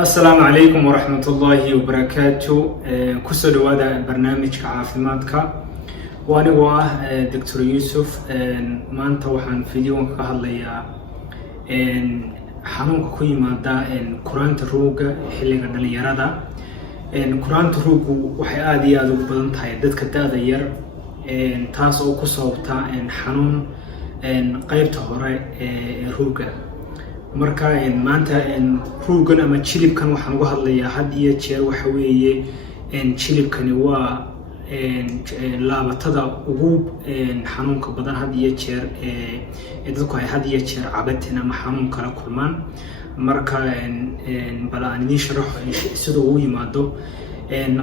السلام عليكم ورحمة الله وبركاته. كسر وهذا برنامج عافيماتك وأنا هو دكتور يوسف. ما أنت وحن فيديو كهالليا حنون كوي مادا كورانت روج حلقة دليرة كورانت روج وحيادي هذا بدن تاي دت كده دير تاس أو كسوبتا حنون قيبته هراء روجا marka maanta ruugan ama chilibkan waxaan uga hadlayaa had iyo jeer waxa weeye chilibkani waa laabatada ugu xanuunka badan had iyo jeer dadku ay had iyo jeer cabatin ama xanuun kala kulmaan marka balaan idin sharaxo sida uu yimaado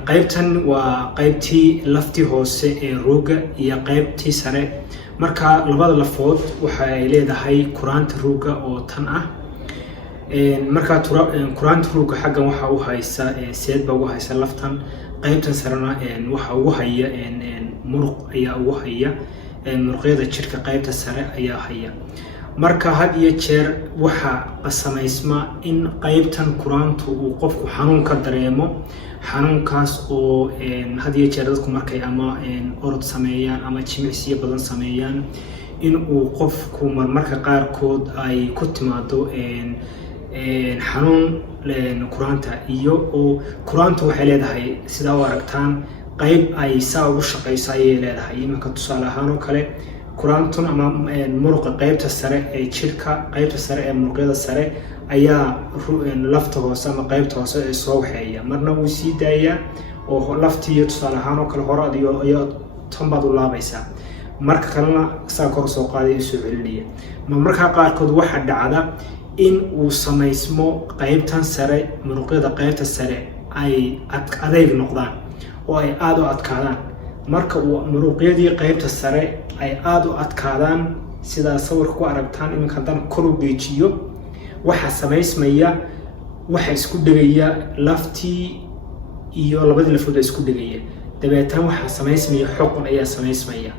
qaybtan waa qaybtii laftii hoose ee ruuga iyo qaybtii sare marka labada lafood waxa ay leedahay kuraanta ruuga oo tan ah marka kuraanta ruuga xaggan waxa uu haysta seed baa ugu haysta laftan qaybtan sarena waxa ugu haya muruq ayaa ugu haya muruqyada jirka qaybta sare ayaa haya marka had iyo jeer waxa samaysma in qaybtan kuraantu uu qofku xanuun ka dareemo xanuunkaas oo had iyo jeer dadku markay ama orod sameeyaan ama jimicsiyo badan sameeyaan in uu qofku marmarka qaarkood ay ku timaado xanuun kuraanta iyo oo kuraantu waxay leedahay sida u aragtaan qayb ay saa ugu shaqeyso ayay leedahay iminka tusaale ahaan oo kale kuraantun ama muruqa qaybta sare ee jirka qaybta sare ee muruqyada sare ayaa lafta hoose ama qaybta hoose ee soo waxeeya marna uu sii daayaa oo laftii tusaale ahaan oo kale hore iyo tan baad u laabaysaa marka kalena saa kor soo qaaday soo celinaya marmarka qaarkood waxa dhacda in uu samaysmo qaybtan sare muruqyada qaybta sare ay adayg noqdaan oo ay aad u adkaadaan marka uu muruqyadii qaybta sare ay aad u adkaadaan sida sawirka ku aragtaan iminka haddaan kor u geejiyo waxa samaysmaya waxa isku dhagaya laftii iyo labadii lafood isku dhagaya dabeetana waxa samaysmaya xoqon ayaa samaysmaya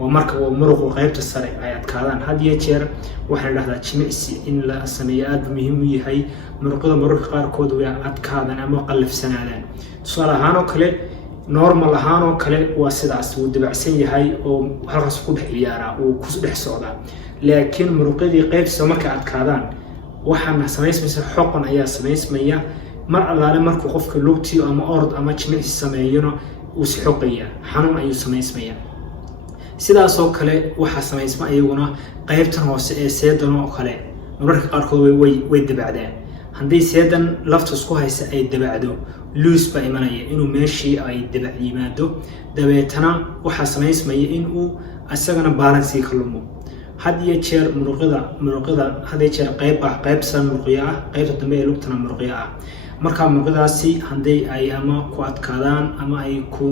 ومركب ومرق وقيبت السرع عياد كذا هذا يجر واحد لهذا جميع إن لا سميات مهمة هي مرقدة مرق قار كود ويعاد كذا أنا مقلف سنة صار هانو كله نورمال هانو كله واسد عسود بعسين هاي وهرس كود حيارة وكسر حصادا لكن مرقدة قيب سمك عاد كذا واحد سميس مثل حقن أيها سميس مية مر الله مركو قف كلوتي أما أرض أما جميع السماينا وسحقية حنون أيها سميس مية sidaas oo kale waxa samaysma ayaguna qaybtan hoose ee seedan oo kale mararka qaarkood way dabacdaan haddii seedan lafta isku haysa ay dabacdo loose ba imanaya inuu meeshii ay dabac yimaado dabeetana waxa samaysmaya in uu asagana balance ka lumo had iyo jeer muruqada had iyo jeer qayb san muruqya ah qaybta dambe ee lugtana muruqya ah marka muruqdaasi haddii ay ama ku adkaadaan ama ay ku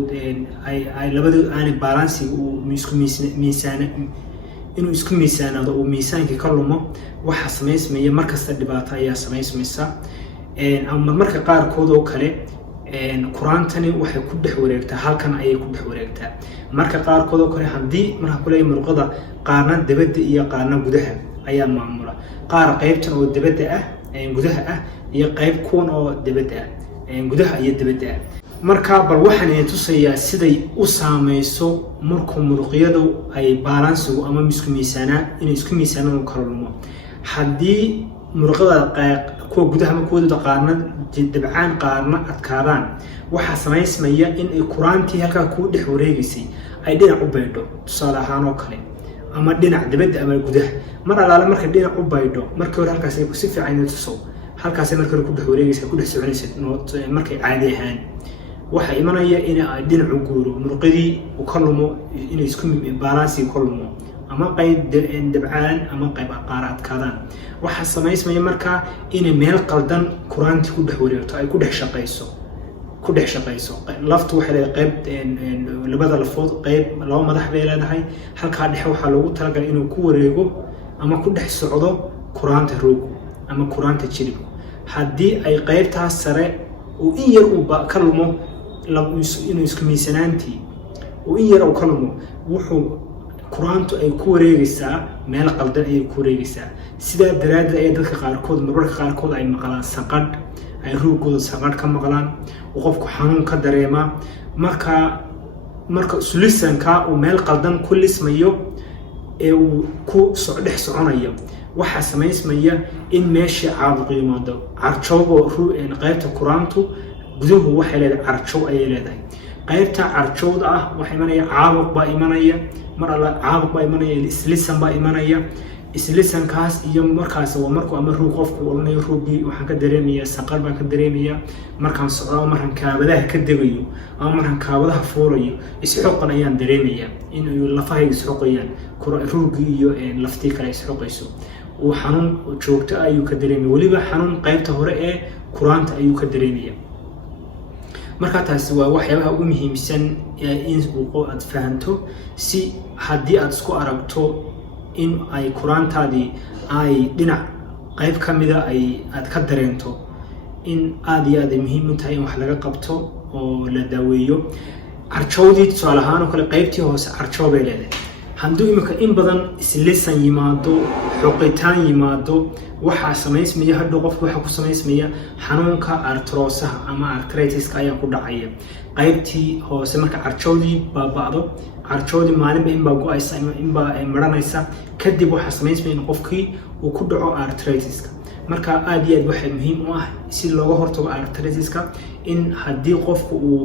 ay labadu aan balance uu isku miisaanado uu miisaanka ka lumo waxa samaysmaya markasta dhibaato ayaa samaysmaysa ama marka qaarkood oo kale kuraantani waxay ku dhex wareegtaa halkan ayay ku dhex wareegtaa marka qaarkood oo kale haddii marka kale muruqada qaarna dibadda iyo qaarna gudaha ayaa maamula qaar qaybtan oo dibadda ah gudaha ah iyo qayb kuwan oo dibadda gudaha iyo dibadda marka bal waxaan idin tusayaa siday u saameyso markuu muruqyadu ay balansigu ama isku miisaanadu kala lumo haddii muruqyada kuwa gudaha ama kuwa qaarna dabcaan qaarna adkaadaan waxa samaysmaya in ay kuraantii halka ku dhex wareegaysay ay dhinac u baydho tusaale ahaan oo kale ama dhinac dibadda ama gudaha mar alaala marka dhinac u baydho markii hore halkaas ay si fiican u tuso halkaas markii hore ku dhex wareegaysa ku dhex soconaysa markay caadi ahaan waxa imanaya in ay dhinac u guuro muruqadii u ka lumo in isku balance ka lumo ama qayb dabcaan ama qayb qaarad kaadaan waxa samaysmaya marka in meel qaldan kuraanti ku dhex wareegto ay ku dhex shaqeyso laftu waxay leedahay qayb labada lafood qayb laba madax bay leedahay halka dhexe waxa lagu talagalay inuu ku wareego ama ku dhex socdo kuraanta roog ama kuraanta jirib haddii ay qaybtaas sare oo in yar uu ka lumo inuu isku miisanaantii oo in yar uu ka lumo wuxuu kuraantu ay ku wareegaysaa meel qaldan ay ku wareegaysaa sida daraadda ay dadka qaarkood mararka qaarkood ay maqlaan saqad ay ruugooda sanqadh ka maqlaan oo qofku xanuun ka dareema marka sulisanka uu meel qaldan ku lismayo ee uu ku dhex soconayo waxa samaysmaya in meeshii caabuq yimaado carjowga qaybta kuraantu guduhu waxay leedahay carjow ayay leedahay qaybta carjowda ah waxa imanaya caabuq baa imanaya mar alla caabuq baa imanaya islisan baa imanaya islisankaas iyo markaas waa markuu ama ruug qofku olanayo ruugii waxaan ka dareemayaa sanqadh baan ka dareemayaa markaan socdo markaan kaabadaha ka degayo ama markaan kaabadaha fuulayo isxoqan ayaan dareemayaa in lafahayga isxoqayaan ruugii iyo laftii kale isxoqayso uu xanuun joogto ayuu ka dareemaya weliba xanuun qaybta hore ee kuraanta ayuu ka dareemaya marka taasi waa waxyaabaha ugu muhiimsan in aad fahanto si haddii aad isku aragto in ay kuraantaadii ay dhinac qayb ka mida aad ka dareento in aad iyo aad ay muhiim u tahay in wax laga qabto oo la daaweeyo carjowdii tusaale ahaan oo kale qaybtii hoose carjow bay leedahay hadduu imika in badan islisan yimaado xoqitaan yimaado waxaa samaysmaya hadhow qofku waxa ku samaysmaya xanuunka artroosaha ama arthritis-ka ayaa ku dhacaya qaybtii hoose marka carjowdii baaba'do carjowdii maalinba inbaa go-aysa inbaa maranaysa kadib waxaa samaysmaya in qofkii uu ku dhaco arthritis-ka marka aad iyo aad waxay muhiim u ah si looga hortago arthritis-ka in haddii qofku uu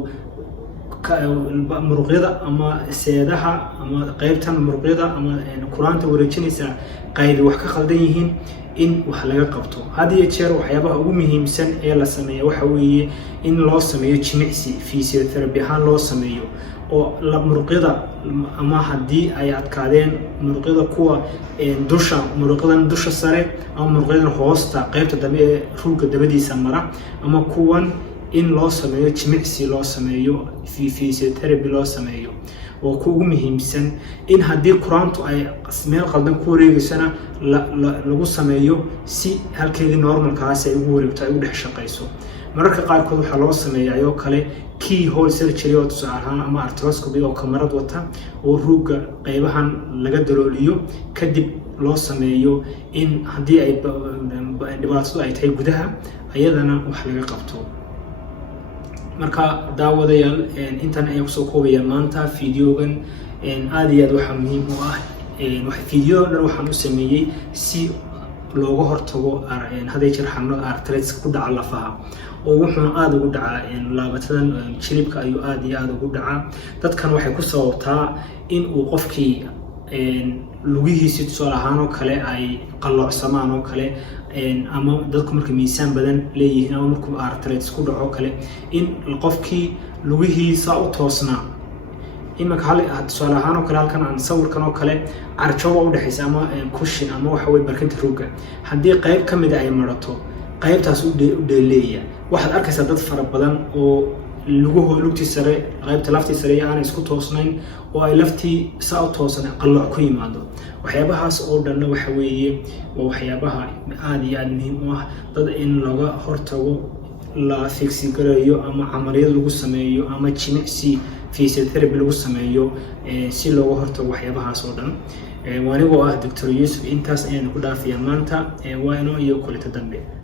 muruqyada ama seedaha ama qaybtan muruqyada ama kuraanta wareejinaysa qaybi wax ka khaldan yihiin in wax laga qabto had iyo jeer waxyaabaha ugu muhiimsan ee la sameeyo waxa weeye in loo sameeyo jimicsi physiotherapy ahaan loo sameeyo oo muruqyada ama haddii ay adkaadeen muruqyada kuwa muruqyadan dusha sare ama muruqyadan hoosta qaybta dambe ee ruugga dabadiisa mara ama kuwan in loo sameeyo jimicsi loo sameeyo physiotherapy loo sameeyo oo ku ugu muhiimsan in haddii kuraantu ay meel qaldan ku wareegaysana lagu sameeyo si halkeedii normalkaasi ay ugu wareegto ay u dhex shaqayso mararka qaarkood waxaa loo sameeyaa ayoo kale keyhole surgery oo tusaale ahaan ama arthroscopy oo kamarad wata oo ruugga qaybahan laga dalooliyo kadib loo sameeyo in haddii ay dhibaatadu ay tahay gudaha ayadana wax laga qabto marka daawadayaal intan ayaan kusoo koobaya maanta fiidiyogan aad iyo aad waxaa muhiim u ah fiidiyada dhan waxaan u sameeyey si looga hortago haday jir xanuunada arthritis ku dhaca lafaha oo wuxuuna aada ugu dhacaa laabatadan jilibka ayuu aad iyo aad ugu dhacaa dadkan waxay ku sababtaa in uu qofkii lugihiisii tusaale ahaan oo kale ay qalloocsamaan oo kale ama dadku marka miisaan badan leeyihiin ama markuu arthritis ku dhaco kale in qofkii lugihiisa u toosnaa imaka tusaale ahaan oo kale halkan aan sawirkan oo kale carjooba u dhexaysa ama kushin ama waxa weye barkinta ruugga haddii qayb ka mida ay marato qaybtaas u dheeleeya waxaad arkaysaa dad fara badan oo lugtii sare qaybta laftii sare aanay isku toosnayn oo ay laftii saa u toosan qalooc ku yimaado waxyaabahaas oo dhanna waxa weeye waa waxyaabaha aad iyo aad muhiim u ah dad in laga hortago la fixi gareeyo ama camaliyad lagu sameeyo ama jimicsi physiotherapy lagu sameeyo si looga hortago waxyaabahaas oo dhan anigoo ah Dr. Yusuf intaas ayaan ku dhaafiyaa maanta waa inoo iyo kulita dambe